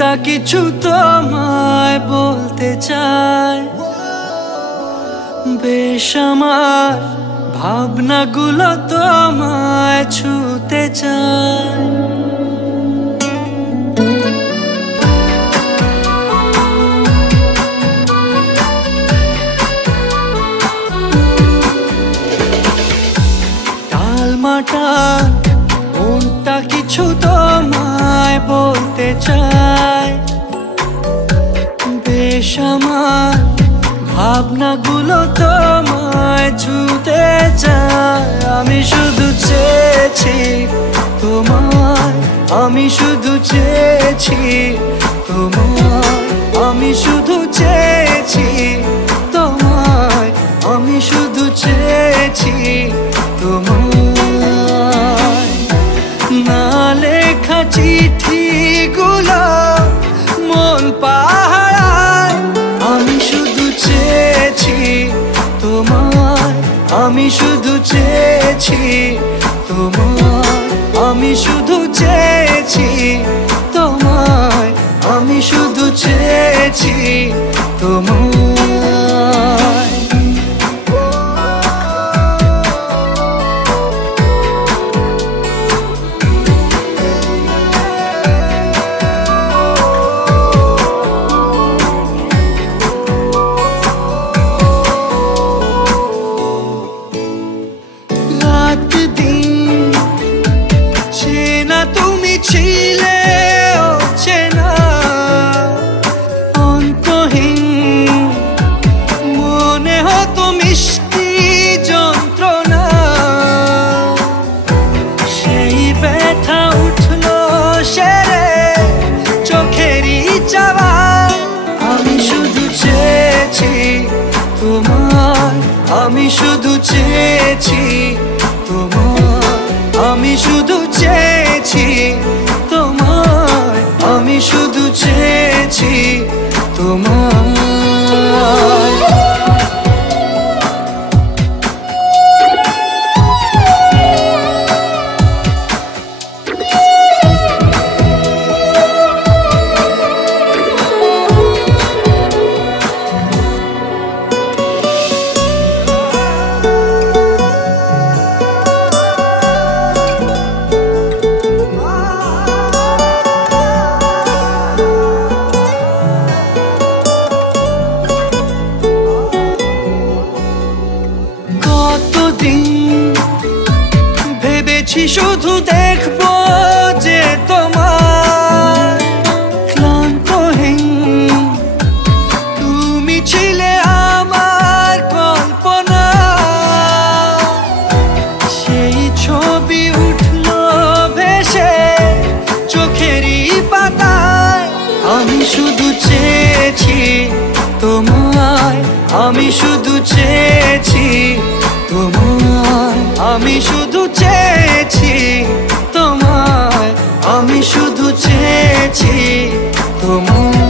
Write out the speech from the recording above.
মনটা কিছু তোমায় বলতে চায়, বেশ আমার ভাবনাগুলো তোমায় ছুতে চায়। টালমাটা মনটা কিছু তোমায় বলতে চায়, বেশ আমার ভাবনাগুলো তোমায় ছুতে চায়। আমি শুধু চেয়েছি তোমায়, আমি শুধু চেয়েছি তোমায়, আমি শুধু চেয়েছি তোমায়, আমি শুধু চেয়েছি তোমায়। না লেখা চিঠিগুলো মন পাহারায়, আমি শুধু চেয়েছি তোমায়, আমি শুধু চেয়েছি তোমায়, আমি শুধু চেয়েছি তোমায়, আমি শুধু চেয়েছি তোমায়। তুমি ছিলে অচেনা অন্তহীন, মনে হতো মিষ্টি যন্ত্রণা, সেই ব্যথা উঠলো সেরে চোখেরই চাওয়া। আমি শুধু চেয়েছি তোমায়, আমি শুধু চেয়েছি তোমায়, আমি শুধু চেয়েছি তোমায়, আমি শুধু চেয়েছি তোমায়। ভেবেছি শুধু দেখবো যে তোমার ক্লান্তহীন, তুমি ছিলে আমার কল্পনা, সেই ছবি উঠলো ভেসে চোখেরই পাতায়। আমি শুধু চেয়েছি তোমায়, আমি শুধু চেয়েছি তোমায়, আমি শুধু চেয়েছি তোমায়, আমি শুধু চেয়েছি তোমায়।